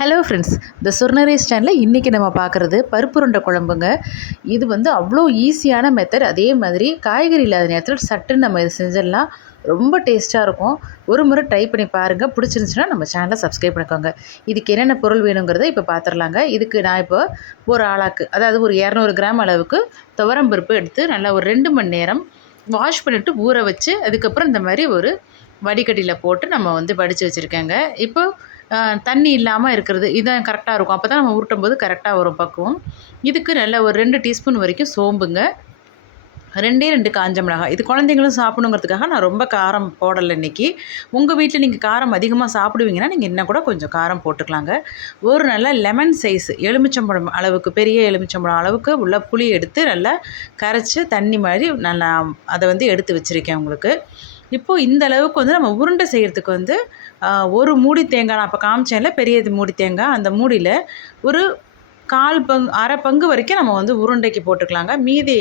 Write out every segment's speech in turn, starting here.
Hello friends இந்த சுர்ணரேஸ் சேனலில் இன்றைக்கி நம்ம பார்க்குறது பருப்புருண்டை குழம்புங்க. இது வந்து அவ்வளோ ஈஸியான மெத்தட் அதே மாதிரி காய்கறி இல்லாத நேரத்தில் சட்டுன்னு நம்ம இதை செஞ்சிடலாம். ரொம்ப டேஸ்ட்டாக இருக்கும். ஒரு முறை ட்ரை பண்ணி பாருங்கள் பிடிச்சிருந்துச்சுன்னா நம்ம சேனலை சப்ஸ்கிரைப் பண்ணிக்கோங்க. இதுக்கு என்னென்ன பொருள் வேணுங்கிறத இப்போ பார்த்துடலாங்க இதுக்கு நான் இப்போ ஒரு ஆளாக்கு அதாவது ஒரு இரநூறு கிராம் அளவுக்கு துவரம் பருப்பு எடுத்து நல்லா ஒரு ரெண்டு மணி நேரம் வாஷ் பண்ணிவிட்டு ஊற வச்சு அதுக்கப்புறம் இந்த மாதிரி ஒரு வடிகட்டியில் போட்டு நம்ம வந்து வடித்து வச்சுருக்கேங்க. இப்போ தண்ணி இல்லாமல் இருக்கிறது. இதான் கரெக்டாக இருக்கும். அப்போ தான் நம்ம உருட்டும் போது கரெக்டாக வரும் பக்குவம். இதுக்கு நல்ல ஒரு ரெண்டு டீஸ்பூன் வரைக்கும் சோம்புங்க. ரெண்டே ரெண்டு காஞ்ச மிளகாய் இது குழந்தைங்களும் சாப்பிடுங்கிறதுக்காக நான் ரொம்ப காரம் போடலை இன்னைக்கு. உங்கள் வீட்டில் நீங்கள் காரம் அதிகமாக சாப்பிடுவீங்கன்னா நீங்கள் இன்னும் கூட கொஞ்சம் காரம் போட்டுக்கலாங்க. ஒரு நல்ல லெமன் சைஸ் எலுமிச்சம்பழம் அளவுக்கு பெரிய எலுமிச்சம்பழம் அளவுக்கு உள்ள புளி எடுத்து நல்லா கரைச்சி தண்ணி மாதிரி நல்லா அதை வந்து எடுத்து வச்சுருக்கேன் உங்களுக்கு. இப்போது இந்த அளவுக்கு வந்து நம்ம உருண்டை செய்கிறதுக்கு வந்து ஒரு மூடி தேங்காய் நான் இப்போ காமிச்சேன்ல பெரிய இது மூடி தேங்காய். அந்த மூடியில் ஒரு கால் பங்கு அரை பங்கு வரைக்கும் நம்ம வந்து உருண்டைக்கு போட்டுக்கலாங்க. மீதி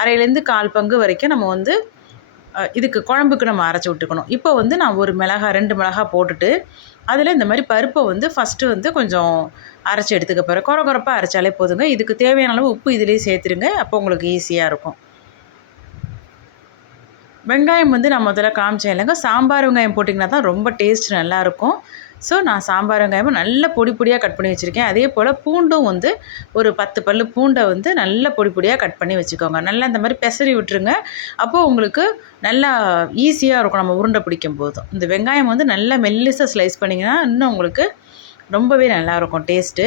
அரையிலேருந்து கால் பங்கு வரைக்கும் நம்ம வந்து இதுக்கு குழம்புக்கு நம்ம அரைச்சி விட்டுக்கணும். இப்போ வந்து நான் ஒரு மிளகா ரெண்டு மிளகா போட்டுட்டு அதில் இந்த மாதிரி பருப்பை வந்து ஃபஸ்ட்டு வந்து கொஞ்சம் அரைச்சி எடுத்துக்க போகிறேன் குறை குறப்பாக அரைச்சாலே போதுங்க. இதுக்கு தேவையான அளவு உப்பு இதிலேயே சேர்த்துருங்க. அப்போ உங்களுக்கு ஈஸியாக இருக்கும். வெங்காயம் வந்து நான் முதல்ல காமிச்சேன் இல்லைங்க. சாம்பார் வெங்காயம் போட்டிங்கன்னா தான் ரொம்ப டேஸ்ட் நல்லாயிருக்கும். ஸோ நான் சாம்பார் வெங்காயமும் நல்ல பொடி பொடியாக கட் பண்ணி வச்சுருக்கேன். அதே போல் பூண்டும் வந்து ஒரு பத்து பல்லு பூண்டை வந்து நல்ல பொடி பொடியாக கட் பண்ணி வச்சுக்கோங்க. நல்லா இந்த மாதிரி பெசரி விட்டுருங்க. அப்போது உங்களுக்கு நல்லா ஈஸியாக இருக்கும் நம்ம உருண்டை பிடிக்கும் போதும். இந்த வெங்காயம் வந்து நல்லா மெல்லிசாக ஸ்லைஸ் பண்ணிங்கன்னா இன்னும் உங்களுக்கு ரொம்பவே நல்லாயிருக்கும் டேஸ்ட்டு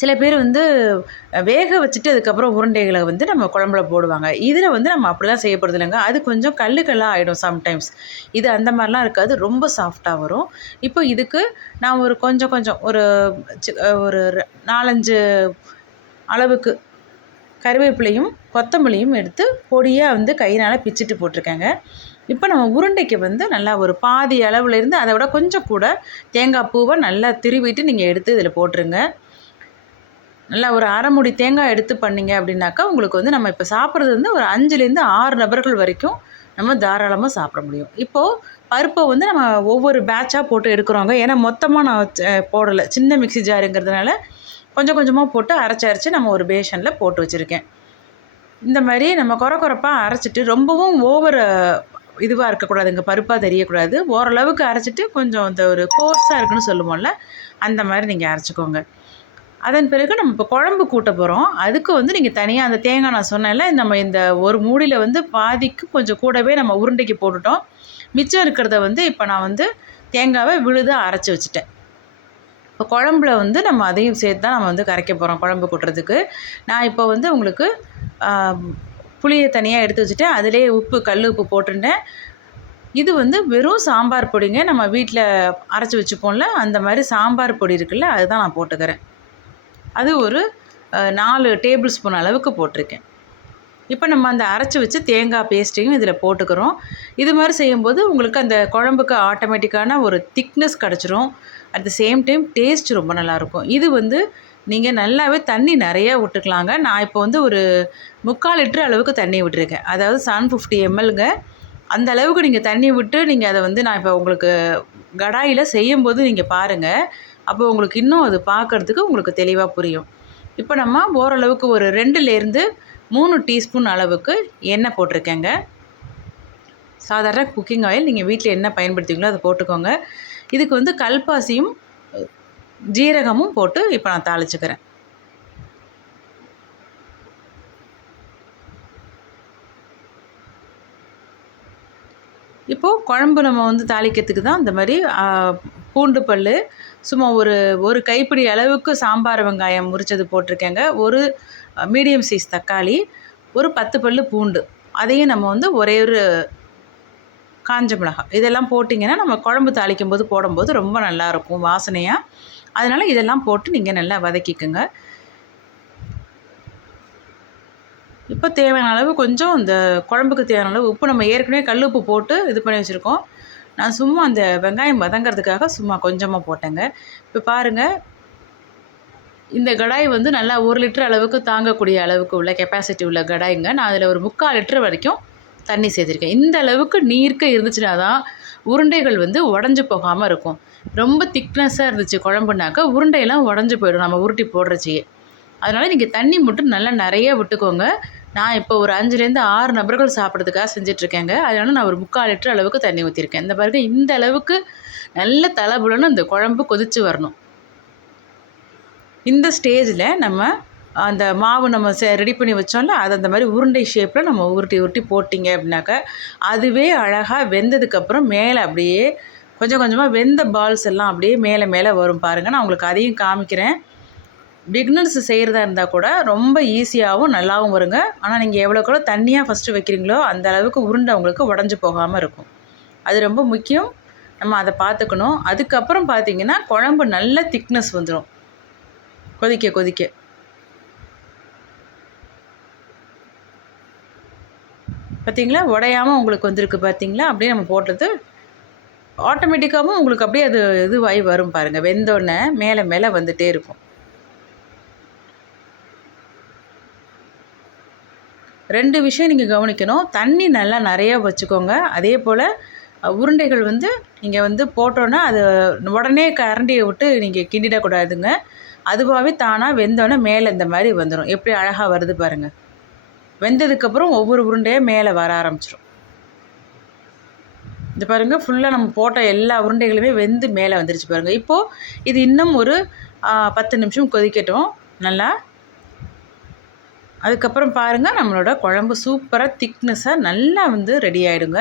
சில பேர் வந்து வேக வச்சுட்டு அதுக்கப்புறம் உருண்டைகளை வந்து நம்ம குழம்புல போடுவாங்க. இதில் வந்து நம்ம அப்படிலாம் செய்ய போகிறது இல்லைங்க அது கொஞ்சம் கல்லுக்கெல்லாம் ஆகிடும் சம்டைம்ஸ் இது அந்த மாதிரிலாம் இருக்காது. ரொம்ப சாஃப்டாக வரும். இப்போ இதுக்கு நான் ஒரு கொஞ்சம் கொஞ்சம் ஒரு ஒரு நாலஞ்சு அளவுக்கு கருவேப்பிலையும் கொத்தமல்லியும் எடுத்து பொடியாக வந்து கையினால் பிச்சிட்டு போட்டிருக்கேங்க. இப்போ நம்ம உருண்டைக்கு வந்து நல்லா ஒரு பாதி அளவுலேருந்து அதை விட கொஞ்சம் கூட தேங்காய் பூவை நல்லா திருவிட்டு நீங்கள் எடுத்து இதில் போட்டுருங்க. நல்லா ஒரு அரைமுடி தேங்காய் எடுத்து பண்ணிங்க அப்படின்னாக்கா உங்களுக்கு வந்து நம்ம இப்போ சாப்பிட்றது வந்து ஒரு அஞ்சுலேருந்து ஆறு நபர்கள் வரைக்கும் நம்ம தாராளமாக சாப்பிட முடியும். இப்போது பருப்பை வந்து நம்ம ஒவ்வொரு பேட்சாக போட்டு எடுக்கிறோங்க. ஏன்னா மொத்தமாக நான் போடலை. சின்ன மிக்ஸி ஜாருங்கிறதுனால கொஞ்சம் கொஞ்சமாக போட்டு அரைச்சி அரைச்சி நம்ம ஒரு பேஷனில் போட்டு வச்சுருக்கேன். இந்த மாதிரி நம்ம குறை குறைப்பாக அரைச்சிட்டு ரொம்பவும் ஓவர் இதுவாக இருக்கக்கூடாது இங்கே பருப்பாக தெரியக்கூடாது. ஓரளவுக்கு அரைச்சிட்டு கொஞ்சம் இந்த ஒரு கோர்ஸாக இருக்குன்னு சொல்லுவோம்ல அந்த மாதிரி நீங்கள் அரைச்சிக்கோங்க. அதன் பிறகு நம்ம இப்போ குழம்பு கூட்ட போகிறோம் அதுக்கு வந்து நீங்கள் தனியாக அந்த தேங்காய் நான் சொன்னேன்ல நம்ம இந்த ஒரு மூடியில் வந்து பாதிக்கு கொஞ்சம் கூடவே நம்ம உருண்டைக்கு போட்டுட்டோம். மிச்சம் இருக்கிறத வந்து இப்போ நான் வந்து தேங்காவை விழுதாக அரைச்சி வச்சுட்டேன். இப்போ குழம்புல வந்து நம்ம அதையும் சேர்த்து தான் நம்ம வந்து கரைக்க போகிறோம் குழம்பு கூட்டுறதுக்கு. நான் இப்போ வந்து உங்களுக்கு புளியை தனியாக எடுத்து வச்சுட்டேன். அதிலே உப்பு கல் உப்பு போட்டுருந்தேன். இது வந்து வெறும் சாம்பார் பொடிங்க நம்ம வீட்டில் அரைச்சி வச்சுப்போம்ல அந்த மாதிரி சாம்பார் பொடி இருக்குல்ல அதுதான் நான் போட்டுக்கிறேன். அது ஒரு நாலு டேபிள் ஸ்பூன் அளவுக்கு போட்டிருக்கேன். இப்போ நம்ம அந்த அரைச்சி வச்சு தேங்காய் பேஸ்ட்டையும் இதில் போட்டுக்கிறோம். இது மாதிரி செய்யும்போது உங்களுக்கு அந்த குழம்புக்கு ஆட்டோமேட்டிக்கான ஒரு திக்னஸ் கிடச்சிரும். At the same time taste ரொம்ப நல்லாயிருக்கும். இது வந்து நீங்கள் நல்லாவே தண்ணி நிறைய விட்டுக்கலாங்க. நான் இப்போ வந்து ஒரு முக்கால் லிட்டர் அளவுக்கு தண்ணி விட்டுருக்கேன். அதாவது செவன் ஃபிஃப்டி எம்எல்ங்க அந்த அளவுக்கு நீங்கள் தண்ணி விட்டு நீங்கள் அதை வந்து நான் இப்போ உங்களுக்கு கடாயில் செய்யும்போது நீங்கள் பாருங்கள் அப்போ உங்களுக்கு இன்னும் அது பார்க்கறதுக்கு உங்களுக்கு தெளிவாக புரியும். இப்போ நம்ம ஓரளவுக்கு ஒரு ரெண்டுலேருந்து மூணு டீஸ்பூன் அளவுக்கு எண்ணெய் போட்டிருக்கேங்க. சாதாரண குக்கிங் ஆயில் நீங்கள் வீட்டில் என்ன பயன்படுத்துவீங்களோ அதை போட்டுக்கோங்க. இதுக்கு வந்து கல்பாசியும் ஜீரகமும் போட்டு இப்போ நான் தாளிச்சுக்கிறேன். இப்போது குழம்பு நம்ம வந்து தாளிக்கிறதுக்கு தான் இந்த மாதிரி பூண்டு பல் சும்மா ஒரு ஒரு கைப்பிடி அளவுக்கு சாம்பார் வெங்காயம் முறிச்சது போட்டிருக்கேங்க. ஒரு மீடியம் சைஸ் தக்காளி ஒரு பத்து பல் பூண்டு. அதையும் நம்ம வந்து ஒரே ஒரு காஞ்ச மிளகாய். இதெல்லாம் போட்டிங்கன்னா நம்ம குழம்பு தாளிக்கும் போது போடும்போது ரொம்ப நல்லாயிருக்கும் வாசனையாக அதனால் இதெல்லாம் போட்டு நீங்கள் நல்லா வதக்கிக்கோங்க. இப்போ தேவையான அளவு கொஞ்சம் இந்த குழம்புக்கு தேவையான அளவு உப்பு நம்ம ஏற்கனவே கல் உப்பு போட்டு இது பண்ணி வச்சுருக்கோம். நான் சும்மா அந்த வெங்காயம் வதங்கிறதுக்காக சும்மா கொஞ்சமாக போட்டேங்க. இப்போ பாருங்கள் இந்த கடாய் வந்து நல்லா ஒரு லிட்டர் அளவுக்கு தாங்கக்கூடிய அளவுக்கு உள்ள கெப்பாசிட்டி உள்ள கடாய்ங்க. நான் அதில் ஒரு முக்கால் லிட்டர் வரைக்கும் தண்ணி சேர்த்துருக்கேன். இந்த அளவுக்கு நீர்க்க இருந்துச்சுன்னா தான் உருண்டைகள் வந்து உடஞ்சி போகாமல் இருக்கும். ரொம்ப திக்னஸ்ஸாக இருந்துச்சு குழம்புனாக்கா உருண்டையெல்லாம் உடஞ்சி போயிடும். நம்ம உருட்டி போடுறச்சியே அதனால் நீங்கள் தண்ணி மட்டும் நல்லா நிறைய விட்டுக்கோங்க. நான் இப்போ ஒரு அஞ்சுலேருந்து ஆறு நபர்கள் சாப்பிட்றதுக்காக செஞ்சிட்ருக்கேங்க. அதனால் நான் ஒரு முக்கால் லிட்டர் அளவுக்கு தண்ணி ஊற்றிருக்கேன் இந்த பாருங்க இந்த அளவுக்கு நல்ல தலைபுலன்னு அந்த குழம்பு கொதித்து வரணும். இந்த ஸ்டேஜில் நம்ம அந்த மாவு நம்ம ரெடி பண்ணி வச்சோம்ல அது அந்த மாதிரி உருண்டை ஷேப்பில் நம்ம உருட்டி உருட்டி போட்டிங்க அப்படின்னாக்கா அதுவே அழகாக வெந்ததுக்கப்புறம் மேலே அப்படியே கொஞ்சம் கொஞ்சமாக வெந்த பால்ஸ் எல்லாம் அப்படியே மேலே மேலே வரும் பாருங்கள் நான் உங்களுக்கு அதையும் காமிக்கிறேன். பிக்னர்ஸ் செய்கிறதா இருந்தால் கூட ரொம்ப ஈஸியாகவும் நல்லாவும் வருங்க. ஆனால் நீங்கள் எவ்வளோக்குள்ள தண்ணியாக ஃபஸ்ட்டு வைக்கிறீங்களோ அந்த அளவுக்கு உருண்டை உங்களுக்கு உடஞ்சி போகாமல் இருக்கும். அது ரொம்ப முக்கியம். நம்ம அதை பார்த்துக்கணும் அதுக்கப்புறம் பார்த்தீங்கன்னா குழம்பு நல்ல திக்னஸ் வந்துடும் கொதிக்க கொதிக்க. பார்த்தீங்களா உடையாமல் உங்களுக்கு வந்திருக்கு பார்த்தீங்களா அப்படியே நம்ம போட்டது. ஆட்டோமேட்டிக்காகவும் உங்களுக்கு அப்படியே அது இதுவாகி வரும் பாருங்கள் வெந்தோடனே மேலே மேலே வந்துகிட்டே இருக்கும். ரெண்டு விஷயம் நீங்கள் கவனிக்கணும். தண்ணி நல்லா நிறையா வச்சுக்கோங்க. அதே போல் உருண்டைகள் வந்து நீங்கள் வந்து போட்டோன்னா அது உடனே கரண்டியை விட்டு நீங்கள் கிண்டிடக்கூடாதுங்க. அதுவாகவே தானாக வெந்தோடனே மேலே இந்த மாதிரி வந்துடும் எப்படி அழகாக வருது பாருங்கள் வெந்ததுக்கப்புறம் ஒவ்வொரு உருண்டையாக மேலே வர ஆரம்பிச்சிடும் இது பாருங்கள் ஃபுல்லாக நம்ம போட்ட எல்லா உருண்டைகளுமே வெந்து மேலே வந்துருச்சு பாருங்கள் இப்போது இது இன்னும் ஒரு பத்து நிமிஷம் கொதிக்கட்டும். நல்லா அதுக்கப்புறம் பாருங்கள் நம்மளோட குழம்பு சூப்பராக திக்னஸாக நல்லா வந்து ரெடி ஆகிடுங்க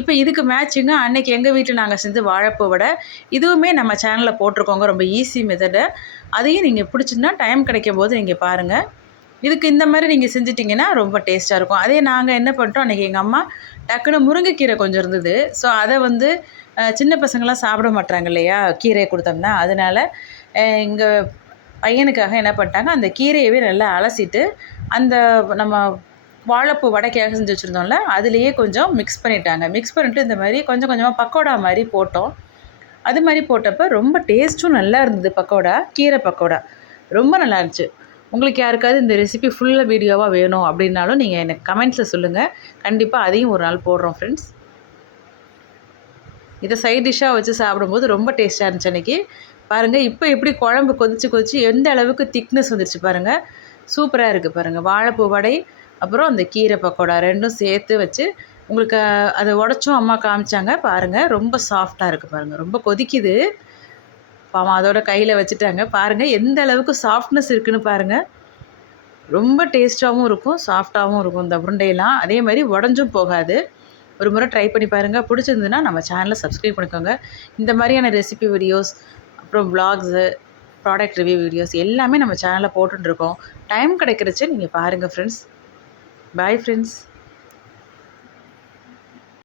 இப்போ இதுக்கு மேட்சிங்க அன்றைக்கி எங்கள் வீட்டில் நாங்கள் செஞ்சு வாழைப்பூ வடை இதுவுமே நம்ம சேனலில் போட்டிருக்கோங்க ரொம்ப ஈஸி மெத்தடை அதையும் நீங்கள் பிடிச்சின்னா டைம் கிடைக்கும் போது நீங்கள் பாருங்கள் இதுக்கு இந்த மாதிரி நீங்கள் செஞ்சிட்டிங்கன்னா ரொம்ப டேஸ்ட்டாக இருக்கும். அதே நாங்கள் என்ன பண்ணிட்டோம் அன்றைக்கி எங்கள் அம்மா டக்குன்னு முருங்கைக்கீரை கொஞ்சம் இருந்தது. ஸோ அதை வந்து சின்ன பசங்களாம் சாப்பிட மாட்டாங்க இல்லையா? கீரையை கொடுத்தோம்னா அதனால் எங்கள் பையனுக்காக என்ன பண்ணிட்டாங்க அந்த கீரையவே நல்லா அலசிட்டு அந்த நம்ம வாழைப்பூ வடைக்காக செஞ்சு வச்சுருந்தோம்ல அதுலேயே கொஞ்சம் மிக்ஸ் பண்ணிட்டாங்க. மிக்ஸ் பண்ணிவிட்டு இந்த மாதிரி கொஞ்சம் கொஞ்சமாக பக்கோடா மாதிரி போட்டோம். அது மாதிரி போட்டப்போ ரொம்ப டேஸ்ட்டும் நல்லா இருந்தது பக்கோடா கீரை பக்கோடா. ரொம்ப நல்லா இருந்துச்சு. உங்களுக்கு யாருக்காவது இந்த ரெசிபி ஃபுல்லாக வீடியோவாக வேணும் அப்படின்னாலும் நீங்கள் எனக்கு கமெண்ட்ஸில் சொல்லுங்கள் கண்டிப்பாக அதையும் ஒரு நாள் போடுறோம் ஃப்ரெண்ட்ஸ் இதை சைட் டிஷ்ஷாக வச்சு சாப்பிடும்போது ரொம்ப டேஸ்ட்டாக இருந்துச்சு அன்றைக்கி பாருங்கள் இப்போ எப்படி குழம்பு கொதிச்சு கொதிச்சு எந்த அளவுக்கு திக்னஸ் வந்துருச்சு பாருங்கள் சூப்பராக இருக்குது பாருங்கள் வாழைப்பூ வடை அப்புறம் அந்த கீரை பக்கோடா ரெண்டும் சேர்த்து வச்சு உங்களுக்கு அதை உடச்சும் அம்மா காமிச்சாங்க. பாருங்கள் ரொம்ப சாஃப்டாக இருக்குது பாருங்கள் ரொம்ப கொதிக்குது. பாவம் அதோட கையில் வச்சுட்டாங்க. பாருங்கள் எந்த அளவுக்கு சாஃப்ட்னஸ் இருக்குதுன்னு பாருங்கள் ரொம்ப டேஸ்ட்டாகவும் இருக்கும் சாஃப்டாகவும் இருக்கும் இந்த உருண்டையெல்லாம். அதே மாதிரி உடஞ்சும் போகாது. ஒரு முறை ட்ரை பண்ணி பாருங்கள் பிடிச்சிருந்ததுன்னா நம்ம சேனலை சப்ஸ்கிரைப் பண்ணிக்கோங்க. இந்த மாதிரியான ரெசிபி வீடியோஸ் அப்புறம் வ்ளாக்ஸு ப்ராடக்ட் ரிவ்யூ வீடியோஸ் எல்லாமே நம்ம சேனலில் போட்டுருக்கோம் டைம் கிடைக்கிறச்சு நீங்கள் பாருங்கள் ஃப்ரெண்ட்ஸ் பாய் ஃப்ரெண்ட்ஸ்